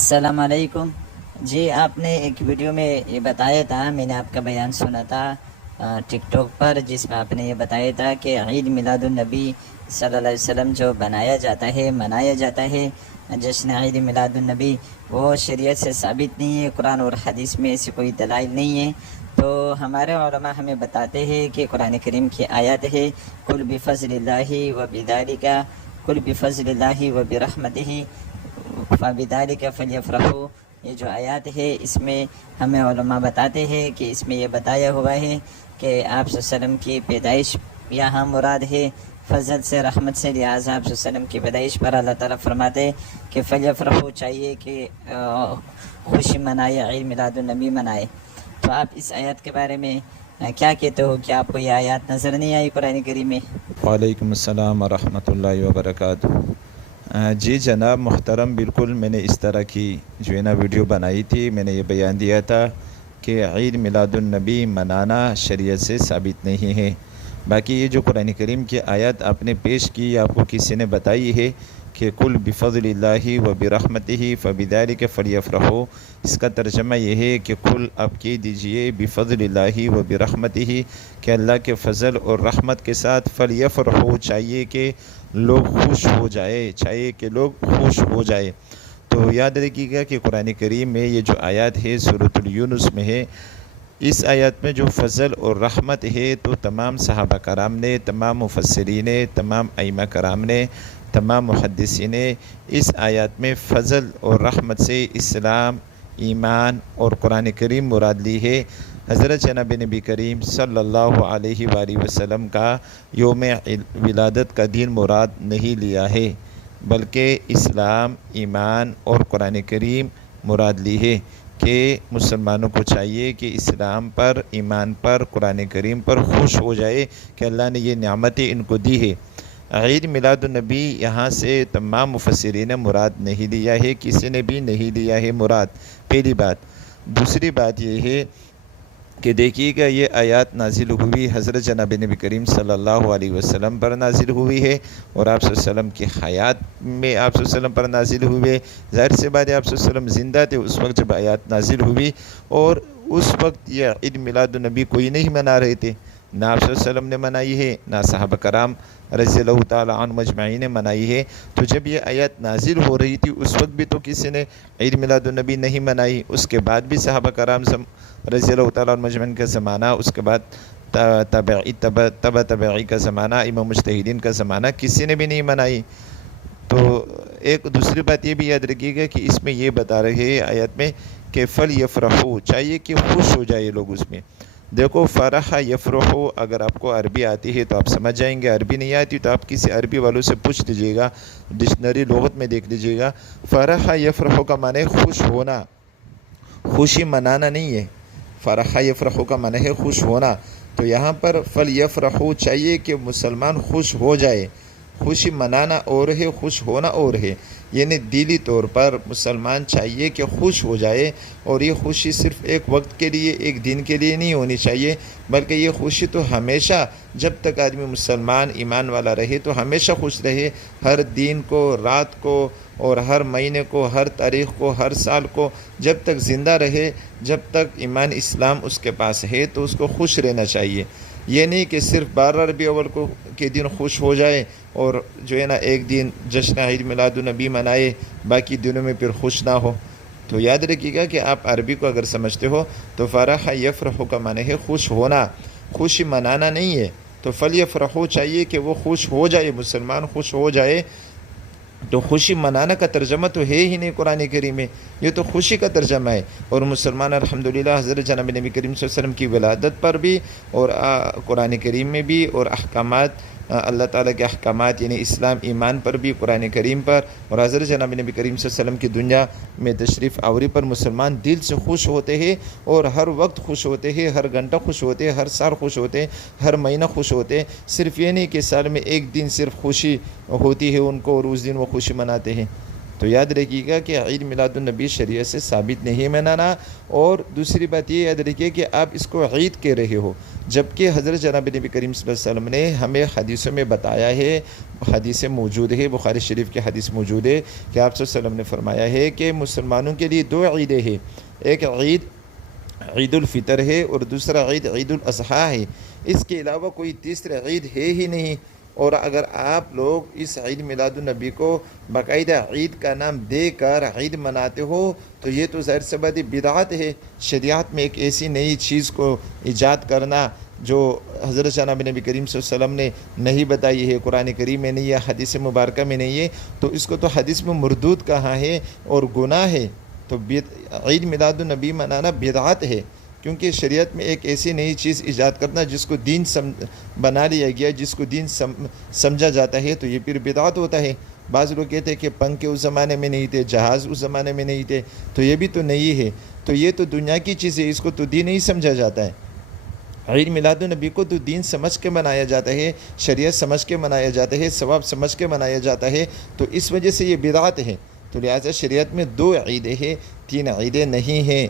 السلام علیکم جی، آپ نے ایک ویڈیو میں یہ بتایا تھا، میں نے آپ کا بیان سنا تھا ٹک ٹاک پر، جس میں آپ نے یہ بتایا تھا کہ عید میلاد النبی صلی اللہ علیہ وسلم جو بنایا جاتا ہے، منایا جاتا ہے، جشن عید میلاد النبی، وہ شریعت سے ثابت نہیں ہے، قرآن اور حدیث میں ایسی کوئی دلائل نہیں ہے۔ تو ہمارے علماء ہمیں بتاتے ہیں کہ قرآن کریم کی آیات ہے، قل بفضل اللہ و بذالک، قل بفضل اللہ و برحمتہ فبذالک فلیفرحوا، یہ جو آیات ہے اس میں ہمیں علماء بتاتے ہیں کہ اس میں یہ بتایا ہوا ہے کہ آپ صلی اللہ علیہ وسلم کی پیدائش یہاں مراد ہے فضل سے، رحمت سے، لہٰذا آپ صلی اللہ علیہ وسلم کی پیدائش پر اللہ تعالیٰ فرماتے کہ فلیفرحوا، چاہیے کہ خوشی منائے، عید میلاد النبی منائے۔ تو آپ اس آیات کے بارے میں کیا کہتے ہو؟ کہ آپ کو یہ آیات نظر نہیں آئی قرآن کریم میں؟ وعلیکم السلام ورحمۃ اللہ وبرکاتہ۔ جی جناب محترم، بالکل میں نے اس طرح کی جو ہے نا ویڈیو بنائی تھی، میں نے یہ بیان دیا تھا کہ عید میلاد النبی منانا شریعت سے ثابت نہیں ہے۔ باقی یہ جو قرآن کریم کی آیت آپ نے پیش کی، آپ کو کسی نے بتائی ہے کہ قل بفضل اللہ و برحمتہ فبذالک فلیفرحوا، اس کا ترجمہ یہ ہے کہ قل آپ کہہ دیجئے بفضل اللہ و برحمتہ، کہ اللہ کے فضل اور رحمت کے ساتھ فلیفرحوا، چاہیے کہ لوگ خوش ہو جائے، چاہیے کہ لوگ خوش ہو جائے۔ تو یاد رکھیے گا کہ قرآن کریم میں یہ جو آیات ہے سورۃ یونس میں ہے، اس آیات میں جو فضل اور رحمت ہے تو تمام صحابہ کرام نے، تمام مفسرین نے، تمام ائمہ کرام نے، تمام محدثین نے اس آیات میں فضل اور رحمت سے اسلام، ایمان اور قرآن کریم مراد لی ہے۔ حضرت جناب نبی کریم صلی اللہ علیہ وآلہ وسلم کا یوم ولادت کا دن مراد نہیں لیا ہے، بلکہ اسلام، ایمان اور قرآن کریم مراد لی ہے کہ مسلمانوں کو چاہیے کہ اسلام پر، ایمان پر، قرآن کریم پر خوش ہو جائے کہ اللہ نے یہ نعمتیں ان کو دی ہے۔ عید میلاد النبی یہاں سے تمام مفسرین نے مراد نہیں لیا ہے، کسی نے بھی نہیں لیا ہے مراد، پہلی بات۔ دوسری بات یہ ہے کہ دیکھیے گا یہ آیات نازل ہوئی حضرت جناب نبی کریم صلی اللہ علیہ وسلم پر نازل ہوئی ہے، اور آپ صلی اللہ علیہ وسلم کی حیات میں آپ صلی اللہ علیہ وسلم پر نازل ہوئی ہے۔ ظاہر سی بات ہے آپ صلی اللہ علیہ وسلم زندہ تھے اس وقت جب آیات نازل ہوئی، اور اس وقت یہ عید میلاد النبی کوئی نہیں منا رہے تھے، نہ آپ صلی اللہ علیہ وسلم نے منائی ہے، نہ صحابہ کرام رضی اللہ تعالیٰ عنہ مجمعین نے منائی ہے۔ تو جب یہ آیات نازل ہو رہی تھی اس وقت بھی تو کسی نے عید میلاد النبی نہیں منائی، اس کے بعد بھی صحابہ کرام رضی اللہ تعالیٰ عنہ مجمعین کا زمانہ، اس کے بعد تبعی کا زمانہ، امام مجتہدین کا زمانہ، کسی نے بھی نہیں منائی۔ تو ایک دوسری بات یہ بھی یاد رکھیے گا کہ اس میں یہ بتا رہے ہیں آیت میں کہ فلیفرحوا، چاہیے کہ خوش ہو جائے لوگ اس میں۔ دیکھو فرح یفرح، اگر آپ کو عربی آتی ہے تو آپ سمجھ جائیں گے، عربی نہیں آتی تو آپ کسی عربی والوں سے پوچھ لیجیے گا، ڈکشنری لغت میں دیکھ لیجیے گا۔ فرح یفرح کا معنی ہے خوش ہونا، خوشی منانا نہیں ہے۔ فرح یفرح کا معنی ہے خوش ہونا، تو یہاں پر فلیفرحوا، چاہیے کہ مسلمان خوش ہو جائے۔ خوشی منانا اور ہے، خوش ہونا اور ہے، یعنی دلی طور پر مسلمان چاہیے کہ خوش ہو جائے، اور یہ خوشی صرف ایک وقت کے لیے، ایک دن کے لیے نہیں ہونی چاہیے، بلکہ یہ خوشی تو ہمیشہ، جب تک آدمی مسلمان ایمان والا رہے تو ہمیشہ خوش رہے، ہر دن کو، رات کو، اور ہر مہینے کو، ہر تاریخ کو، ہر سال کو، جب تک زندہ رہے، جب تک ایمان اسلام اس کے پاس ہے تو اس کو خوش رہنا چاہیے۔ یہ نہیں کہ صرف 12 ربیع الاول کو کے دن خوش ہو جائے اور جو ہے نا ایک دن جشن عید میلاد النبی منائے، باقی دنوں میں پھر خوش نہ ہو۔ تو یاد رکھیے گا کہ آپ عربی کو اگر سمجھتے ہو تو فرح یفرح کا معنی ہے خوش ہونا، خوشی منانا نہیں ہے۔ تو فلیفرحوا، چاہیے کہ وہ خوش ہو جائے، مسلمان خوش ہو جائے۔ تو خوشی منانا کا ترجمہ تو ہے ہی نہیں قرآن کریم میں، یہ تو خوشی کا ترجمہ ہے۔ اور مسلمان الحمدللہ حضرت جناب نبی کریم صلی اللہ علیہ وسلم کی ولادت پر بھی، اور قرآن کریم میں بھی، اور احکامات، اللہ تعالیٰ کے احکامات یعنی اسلام، ایمان پر بھی، قرآن کریم پر، اور حضرت جناب نبی کریم صلی اللہ علیہ وسلم کی دنیا میں تشریف آوری پر مسلمان دل سے خوش ہوتے ہیں، اور ہر وقت خوش ہوتے ہیں، ہر گھنٹہ خوش ہوتے ہیں، ہر سال خوش ہوتے ہیں، ہر مہینہ خوش ہوتے ہیں۔ صرف یہ نہیں کہ سال میں ایک دن صرف خوشی ہوتی ہے ان کو اور اس دن وہ خوشی مناتے ہیں۔ تو یاد رکھیے گا کہ عید میلاد النبی شریعت سے ثابت نہیں منانا. اور دوسری بات یہ یاد رکھیے کہ آپ اس کو عید کہہ رہے ہو، جبکہ حضرت جناب نبی کریم صلی اللہ علیہ وسلم نے ہمیں حدیثوں میں بتایا ہے، حدیث موجود ہے، بخاری شریف کی حدیث موجود ہے کہ آپ صلی اللہ علیہ وسلم نے فرمایا ہے کہ مسلمانوں کے لیے 2 عیدیں ہیں، ایک عید الفطر ہے اور دوسرا عید الاضحیٰ ہے. اس کے علاوہ کوئی تیسرا عید ہے ہی نہیں. اور اگر آپ لوگ اس عید میلاد النبی کو باقاعدہ عید کا نام دے کر عید مناتے ہو تو یہ تو ظاہر سی بات بدعت ہے. شریعت میں ایک ایسی نئی چیز کو ایجاد کرنا جو حضرت جناب نبی کریم صلی اللہ علیہ وسلم نے نہیں بتائی ہے، قرآن کریم میں نہیں ہے، حدیث مبارکہ میں نہیں ہے، تو اس کو تو حدیث میں مردود کہا ہے اور گناہ ہے. تو عید میلاد النبی منانا بدعت ہے، کیونکہ شریعت میں ایک ایسی نئی چیز ایجاد کرنا جس کو دین بنا لیا گیا، جس کو دین سمجھا جاتا ہے، تو یہ پھر بدعت ہوتا ہے. بعض لوگ کہتے ہیں کہ پنکھے اس زمانے میں نہیں تھے، جہاز اس زمانے میں نہیں تھے، تو یہ بھی تو نہیں ہے. تو یہ تو دنیا کی چیز ہے، اس کو تو دین نہیں سمجھا جاتا ہے. عید میلاد النبی کو تو دین سمجھ کے منایا جاتا ہے، شریعت سمجھ کے منایا جاتا ہے، ثواب سمجھ کے منایا جاتا ہے. تو اس وجہ سے یہ بدعت ہے. تو لہٰذا شریعت میں 2 عیدیں ہیں، 3 عیدیں نہیں ہیں.